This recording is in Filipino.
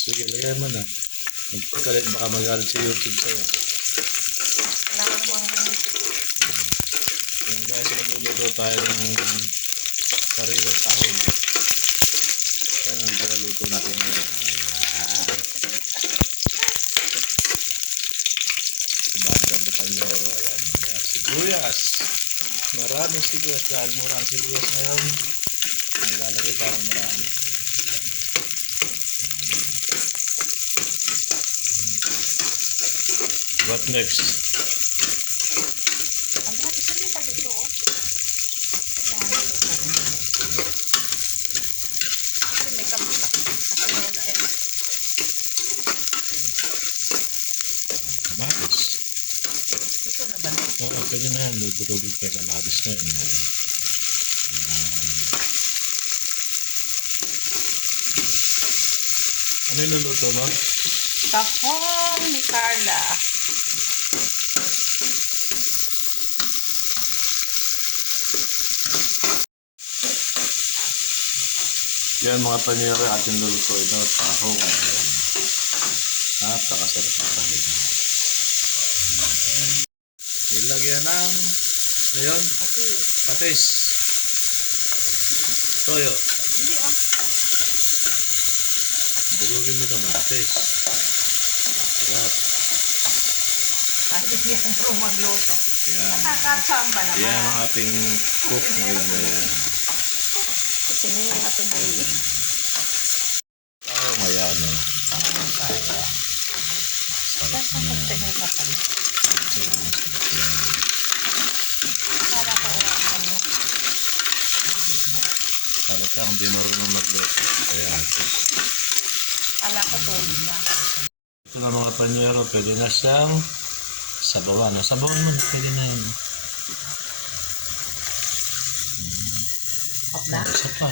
Sige, lagay mo na. Magpagalit, baka magalit si YouTube sa'yo. Mo Yung guys, magluluto tayo ng sariwang tahong. Yan ang pagluto natin ngayon. Ayan. Sabagdan de Panyero. Ayan. Ayan. Sibuyas. Maraming sibuyas dahil mura ang sibuyas ngayon. Nilalagay tayo ng marami. What next? Ano natin, saan yung tabi ito? oh? Kailangan lutuin mo. Kasi may kabuka. Kasi wala eh. Kamatis. Oo, pwede na yan. May durugin kaya kamatis na. Ayan. Ano yung luluto mo? Tahong ni Carla. Yan mga panyero ating luluto ito. Tahong. Napakasarap ng tahong. Ilagyan ng ngayon, Patis. patis. Toyo. Hindi ah. Durugin mo kamatis. Sarap. Ay, hindi ako marunong magluto. Yan. Nakakatsang ba naman? Yan ang ating cook ngayon. Ayan. Kasi hindi natin baby. Oh, ayan. oh. Basta pagtingin ka pa rin. Para ko uwa ano. Sabi ka, hindi marunong magluto. Ayan. Kala ko tubig lang. Ito na mga panyero, pwede na siyang sabawan. No? Sabawan mo, pwede na yun. Op na? Isa pa.